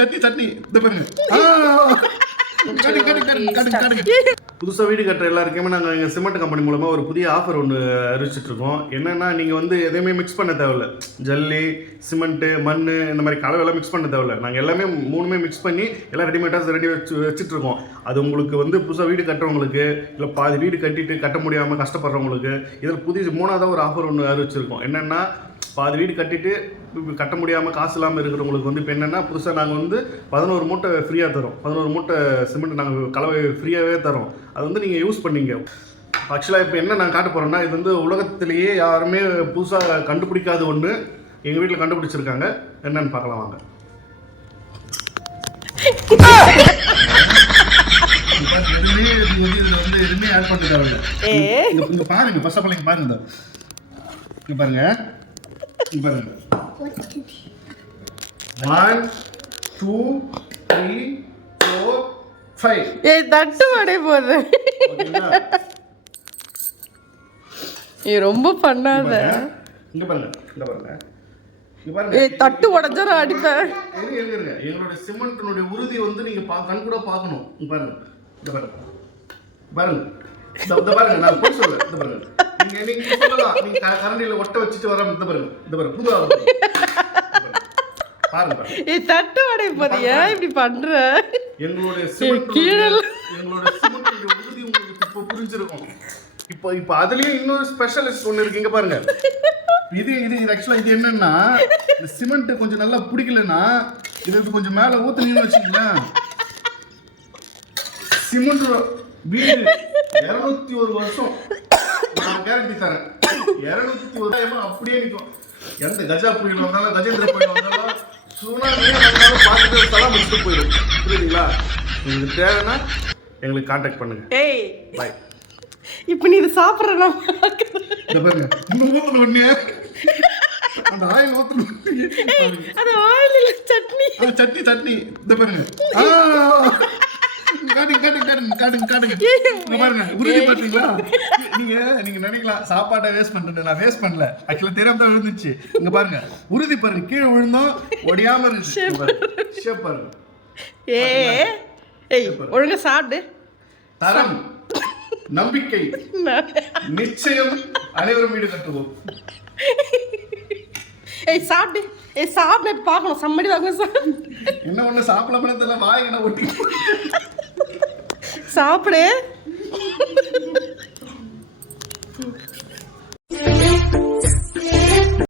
சட்னி இந்த பாருங்க. புதுசாக வீடு கட்டுற எல்லாருக்குமே நாங்கள் எங்கள் சிமெண்ட் கம்பெனி மூலமாக ஒரு புதிய ஆஃபர் ஒன்று அறிவிச்சிட்ருக்கோம். என்னென்னா நீங்கள் வந்து எதையுமே மிக்ஸ் பண்ண தேவையில்ல. ஜல்லி, சிமெண்ட்டு, மண் இந்த மாதிரி கலவையெல்லாம் மிக்ஸ் பண்ண தேவையில்ல. நாங்கள் எல்லாமே மூணுமே மிக்ஸ் பண்ணி எல்லாம் ரெடிமேடாக ரெடி வச்சுட்ருக்கோம். அது உங்களுக்கு வந்து புதுசாக வீடு கட்டுறவங்களுக்கு, இல்லை பாதி வீடு கட்டிட்டு கட்ட முடியாமல் கஷ்டப்படுறவங்களுக்கு இதில் புதிய 3வது ஒரு ஆஃபர் ஒன்று அறிவிச்சிருக்கோம். என்னென்னா பாதி வீடு கட்டிட்டு கட்ட முடியாமல் காசு இல்லாமல் இருக்கிறவங்களுக்கு வந்து இப்போ என்னென்னா புதுசாக நாங்கள் வந்து 11 மூட்டை ஃப்ரீயாக தரோம். 11 மூட்டை சிமெண்ட் நாங்கள் கலவை ஃப்ரீயாகவே தரோம். அது வந்து நீங்கள் யூஸ் பண்ணிங்க. ஆக்சுவலாக இப்போ என்ன நான் காட்ட போகிறேன்னா, இது வந்து உலகத்திலேயே யாருமே புதுசாக கண்டுபிடிக்காத ஒன்று எங்கள் வீட்டில் கண்டுபிடிச்சிருக்காங்க. என்னன்னு பார்க்கலாம் வாங்க. எதுவுமே ஆட் பண்ண தேவையில்லை. இங்கே பாருங்க, ஃபர்ஸ்ட் ஆஃப் ஆல் இங்கே பாருங்க, இங்கே பாருங்க, இங்கே பாருங்க. 1 2 3 4 5. ஏய் தட்டு வடை போகுது. ஏ ரொம்ப பண்ணாத. இங்க பாருங்க, இங்க பாருங்க, இங்க பாருங்க. ஏய் தட்டு உடைஞ்சற அடிப்பேன். இருங்க. எங்களோட சிமெண்ட்னுடைய உறுதி வந்து நீங்க கண் கூட பார்க்கணும். இங்க பாருங்க, இங்க பாருங்க, பாருங்க, இந்த பாருங்க. நான் போய் சொல்றேன். இந்த பாருங்க, நீங்க சொல்லலாம். நீங்க கரண்டில ஒட்ட வச்சிட்டு வர. இந்த பாருங்க, இந்த பாருங்க, புது பாருங்க. ஏய் தட்டு வடை போகுது. ஏன் இப்படி பண்ற? எங்களுடைய சிமெண்ட் உறுதி உங்களுக்கு இப்போ புரிஞ்சிருக்கும். இப்போ அதுலயும் இன்னொரு ஸ்பெஷலிஸ்ட் ஒன்று இருக்கு. இங்க பாருங்க, இது ஆக்சுவலா இது என்னன்னா, இந்த சிமெண்ட் கொஞ்சம் நல்லா பிடிக்கலன்னா இதுக்கு கொஞ்சம் மேல ஊத்துனீங்கன்னு வச்சுக்கீங்களேன், சிமெண்ட் வீடு 201 வருஷம் நான் கேரண்டி தரேன். 201 வருஷம் அப்படியே நிற்கும். எந்த கஜா புயல் வந்தாலும், கஜேந்திர புயல் வந்தாலும், சுனாமியே வந்தாலும் பார்த்துட்டு தலாம் முடிச்சுட்டு போயிடும். புரியுதுங்களா? உங்களுக்கு தேவைன்னா எங்களுக்கு கான்டாக்ட் பண்ணுங்க. ஏய் பாய். இப்போ நீ இது சாப்பிட்றனா? இந்த பாருங்க, ஊத்துன உடனே அந்த ஆயில் ஊத்துன அது ஆயில் இல்ல, சட்னி. சட்னி இந்த பாருங்க. உறுதி பாத்தீங்களா? நீங்க நினைக்கலாம் சாப்பாட்டை வேஸ்ட் பண்றேன். நான் வேஸ்ட் பண்ணல, ஆக்சுவலா தெரியாம தான் விழுந்துச்சு. இங்க பாருங்க, உறுதி பாருங்க, கீழே விழுந்தோம் ஒடியாம இருந்துச்சு. பாருங்க. ஏய் ஒழுங்கா சாப்பிடு. தரம், நம்பிக்கை, நிச்சயம், அனைவரும் வீடு கட்டுவோம். ஏய் சாப்பிடு. ஏய் சாப்பிடு, பார்க்கணும். சம்மடி வாங்க. என்ன ஒண்ணு சாப்பிடலாம், வாய் என்ன ஒட்டி சாப்பிடு.